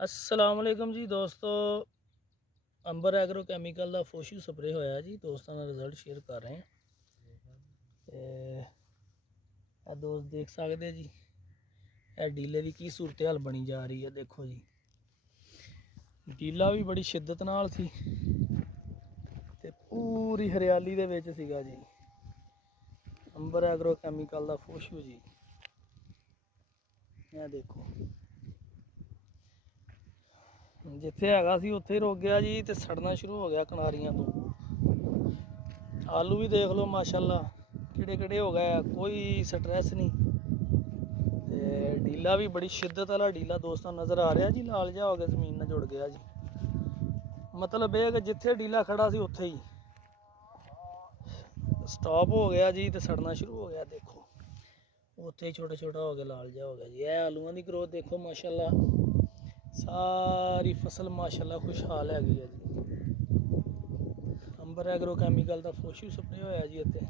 अस्सलाम वालेकुम जी दोस्तों। अंबर एग्रो कैमिकल का फोशू स्प्रे होया जी, दोस्तों का रिजल्ट शेयर कर रहे हैं। ये दोस्त देख सकते जी, ये डीले की सूरत हाल बनी जा रही है। देखो जी, डीला भी बड़ी शिद्दत नाल थी ते पूरी हरियाली दे विच सीगा जी। अंबर एग्रो कैमिकल का फोशू जी, ये देखो जिथे हैगा सी उत्थे ही रुक गया जी, ते सड़ना शुरू हो गया किनारियां तो। आलू भी देख लो माशाल्लाह किड़े किड़े हो गए, कोई स्ट्रैस नहीं। ते डीला भी बड़ी शिद्दत वाला डीला दोस्तों नज़र आ रहा जी, लाल जा हो गया, जमीन ਨਾਲ जुड़ गया जी। मतलब यह कि जिथे डीला खड़ा सी उत्थे ही स्टॉप हो गया जी, तो सड़ना शुरू हो गया। देखो उत्थे ही छोटा छोटा हो गया, लाल जा हो गया जी। यह आलूआं की ग्रोथ देखो माशाल्लाह, सारी फसल माशाल्लाह खुशहाल हैगी है जी। अंबर एग्रो कैमिकल का फोशू स्प्रे होया जी, इत्थे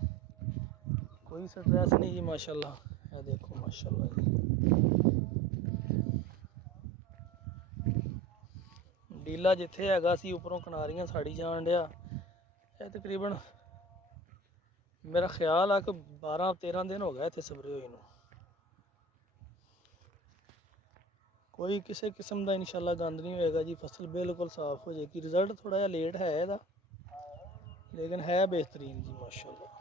कोई स्ट्रैस नहीं जी माशाल्लाह। यह देखो माशाल्लाह जी, डीला जिथे हैगा सी उपरों किनारियां साड़ी जान दिया। यह तकरीबन मेरा ख्याल है कि 12-13 दिन हो गए इतने स्प्रे हुए नूं। कोई किसी किस्म का इंशाल्लाह गंद नहीं होएगा जी, फसल बिल्कुल साफ हो जाएगी। रिजल्ट थोड़ा जहा लेट है इहदा, लेकिन है बेहतरीन जी माशाल्लाह।